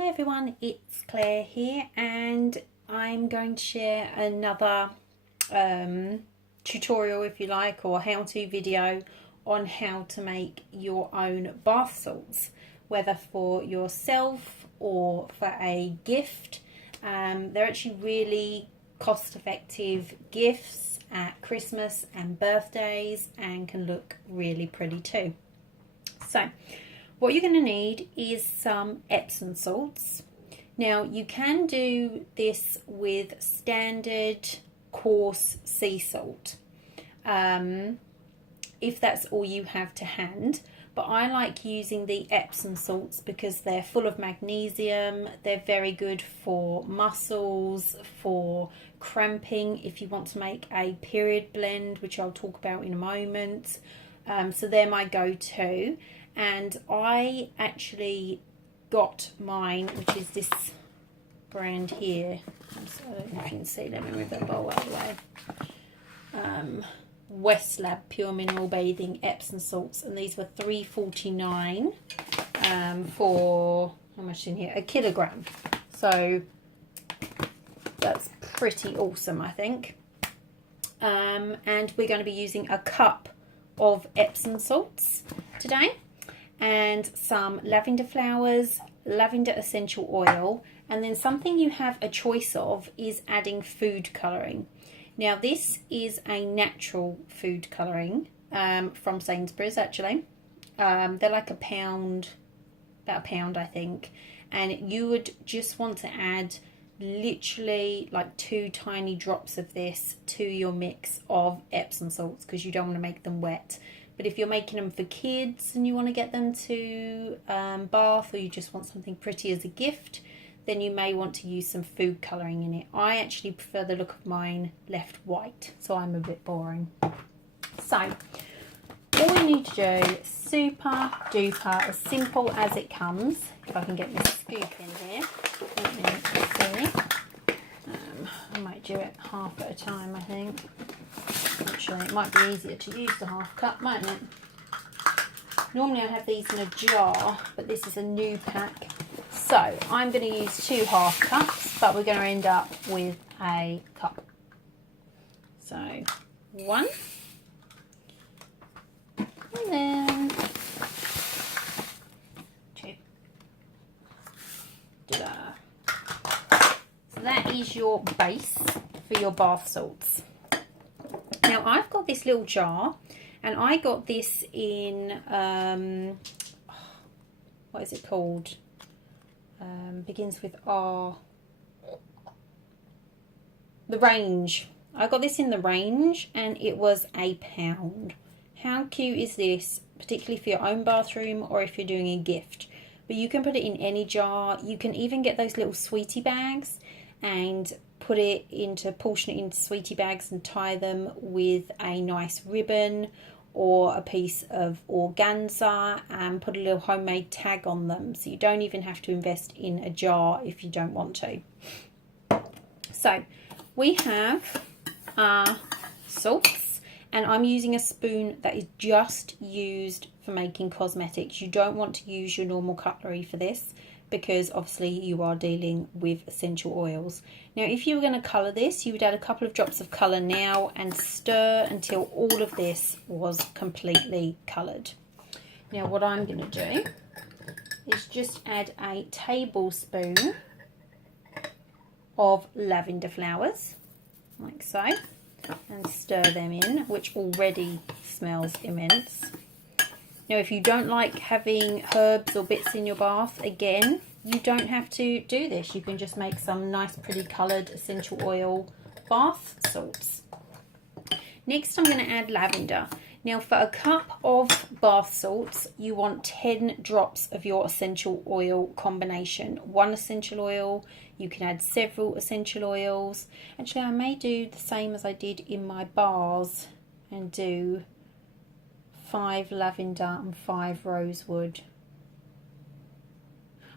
Hi everyone, it's Claire here and I'm going to share another tutorial, if you like, or how-to video on how to make your own bath salts, whether for yourself or for a gift. They're actually really cost-effective gifts at Christmas and birthdays and can look really pretty too. So what you're going to need is some Epsom salts. Now you can do this with standard coarse sea salt if that's all you have to hand, but I like using the Epsom salts because they're full of magnesium. They're very good for muscles, for cramping if you want to make a period blend, which I'll talk about in a moment. So they're my go-to. And I actually got mine, which is this brand here. So I don't know if you can see, let me move that bowl out of the way. Westlab Pure Mineral Bathing Epsom salts, and these were $3.49 for, how much in here? 1 kilogram. So that's pretty awesome, I think. And we're going to be using a cup of Epsom salts today, and some lavender flowers, lavender essential oil, and then something you have a choice of is adding food colouring. Now this is a natural food colouring from Sainsbury's actually. They're like about a pound I think, and you would just want to add literally like 2 tiny drops of this to your mix of Epsom salts because you don't want to make them wet. But if you're making them for kids and you want to get them to bath, or you just want something pretty as a gift, then you may want to use some food colouring in it. I actually prefer the look of mine left white, so I'm a bit boring. So all you need to do, super duper, as simple as it comes. If I can get my scoop in here, let me see. I might do it half at a time, I think. Actually, it might be easier to use the half cup, mightn't it? Normally I have these in a jar, but this is a new pack. So I'm going to use 2 half cups, but we're going to end up with a cup. So 1, and then 2. Ta-da. So that is your base for your bath salts. Now I've got this little jar, and I got this in, what is it called? Begins with R. The Range. I got this in the Range, and it was £1. How cute is this, particularly for your own bathroom or if you're doing a gift? But you can put it in any jar. You can even get those little sweetie bags and portion it into sweetie bags and tie them with a nice ribbon or a piece of organza and put a little homemade tag on them, so you don't even have to invest in a jar if you don't want to. So we have our salts, and I'm using a spoon that is just used for making cosmetics. You don't want to use your normal cutlery for this, because obviously you are dealing with essential oils. Now if you were going to colour this, you would add a couple of drops of colour now and stir until all of this was completely coloured. Now what I'm going to do is just add a tablespoon of lavender flowers, like so, and stir them in, which already smells immense. Now if you don't like having herbs or bits in your bath, again, you don't have to do this. You can just make some nice pretty coloured essential oil bath salts. Next I'm going to add lavender. Now for a cup of bath salts, you want 10 drops of your essential oil combination. 1 essential oil, you can add several essential oils. Actually I may do the same as I did in my bars and do 5 lavender and 5 rosewood.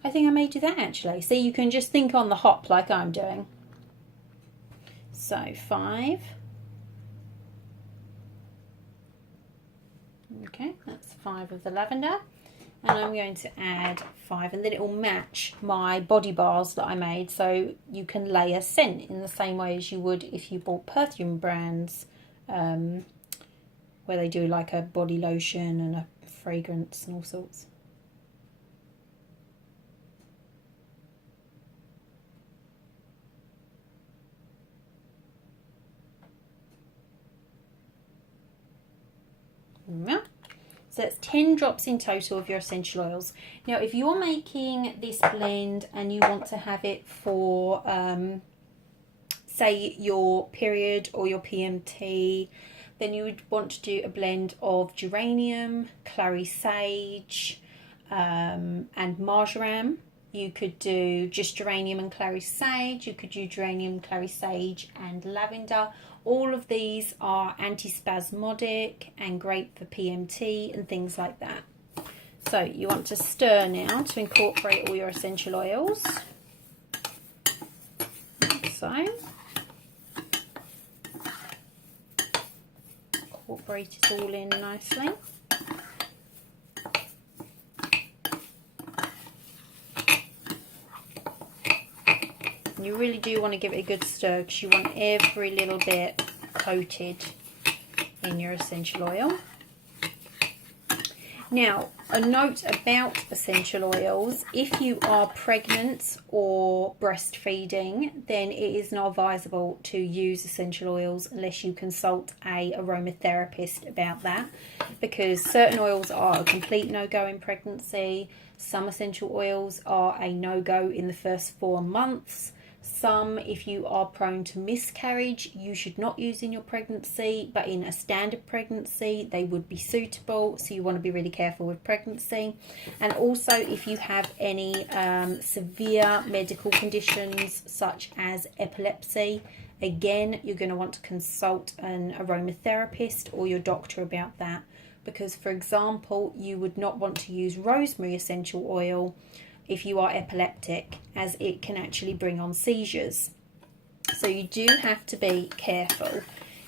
I think I may do that actually. So you can just think on the hop like I'm doing. So 5. Okay, that's 5 of the lavender. And I'm going to add 5, and then it will match my body bars that I made, so you can layer scent in the same way as you would if you bought perfume brands, where they do like a body lotion and a fragrance and all sorts. Yeah. So that's 10 drops in total of your essential oils. Now, if you're making this blend and you want to have it for, say, your period or your PMT, then you would want to do a blend of geranium, clary sage, and marjoram. You could do just geranium and clary sage. You could do geranium, clary sage, and lavender. All of these are antispasmodic and great for PMT and things like that. So you want to stir now to incorporate all your essential oils. So incorporate it all in nicely. You really do want to give it a good stir because you want every little bit coated in your essential oil. Now, a note about essential oils: if you are pregnant or breastfeeding, then it is not advisable to use essential oils unless you consult a aromatherapist about that, because certain oils are a complete no-go in pregnancy. Some essential oils are a no-go in the first 4 months. Some, if you are prone to miscarriage, you should not use in your pregnancy, but in a standard pregnancy they would be suitable, so you want to be really careful with pregnancy. And also, if you have any severe medical conditions such as epilepsy, again, you're going to want to consult an aromatherapist or your doctor about that, because, for example, you would not want to use rosemary essential oil if you are epileptic, as it can actually bring on seizures. So you do have to be careful.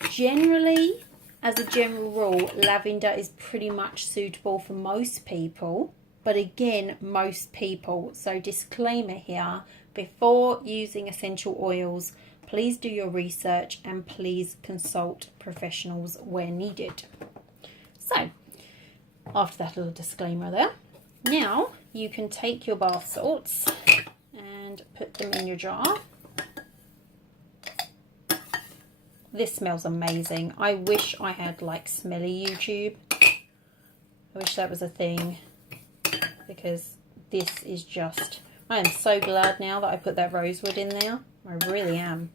Generally, as a general rule, lavender is pretty much suitable for most people, but again, most people. So disclaimer here, before using essential oils, please do your research and please consult professionals where needed. So, after that little disclaimer there, now you can take your bath salts and put them in your jar. This smells amazing. I wish I had like smelly YouTube. I wish that was a thing, because this is just, I am so glad now that I put that rosewood in there. I really am.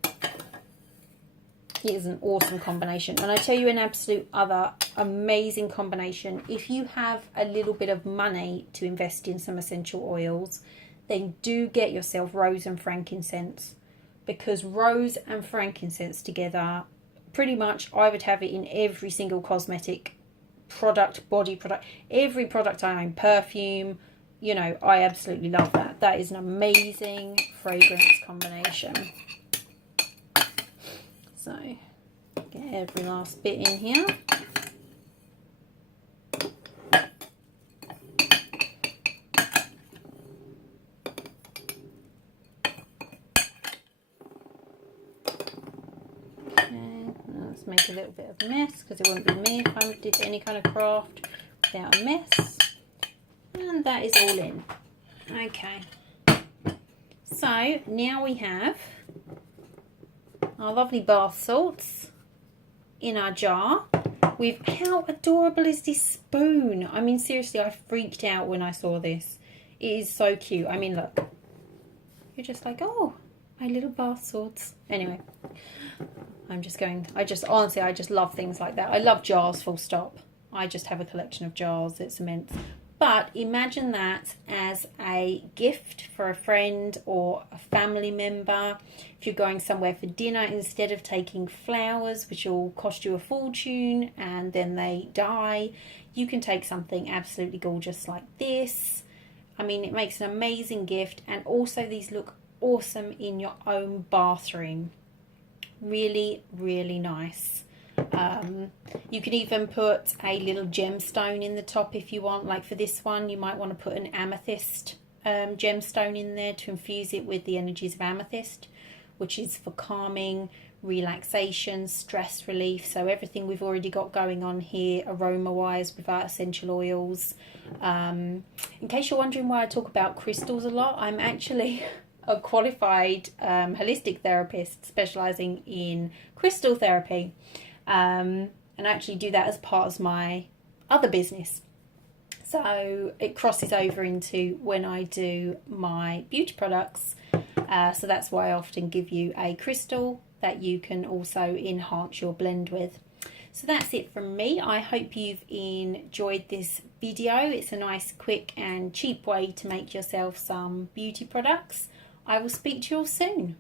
It is an awesome combination. And I tell you an absolute other amazing combination. If you have a little bit of money to invest in some essential oils, then do get yourself rose and frankincense, because rose and frankincense together, pretty much I would have it in every single cosmetic product, body product, every product I own, perfume, you know, I absolutely love that. That is an amazing fragrance combination. So, get every last bit in here. Okay, let's make a little bit of a mess, because it wouldn't be me if I did any kind of craft without a mess. And that is all in. Okay. So, now we have our lovely bath salts in our jar with, how adorable is this spoon? I mean, seriously, I freaked out when I saw this. It is so cute. I mean, look, you're just like, oh, my little bath salts. Anyway, honestly, I just love things like that. I love jars, full stop. I just have a collection of jars. It's immense. But imagine that as a gift for a friend or a family member. If you're going somewhere for dinner, instead of taking flowers, which will cost you a fortune and then they die, you can take something absolutely gorgeous like this. I mean, it makes an amazing gift, and also these look awesome in your own bathroom. Really, really nice. You can even put a little gemstone in the top if you want. Like for this one, you might want to put an amethyst gemstone in there to infuse it with the energies of amethyst, which is for calming, relaxation, stress relief. So everything we've already got going on here aroma wise with our essential oils. In case you're wondering why I talk about crystals a lot, I'm actually a qualified holistic therapist specializing in crystal therapy, and actually do that as part of my other business. So it crosses over into when I do my beauty products. So that's why I often give you a crystal that you can also enhance your blend with. So that's it from me. I hope you've enjoyed this video. It's a nice, quick and cheap way to make yourself some beauty products. I will speak to you all soon.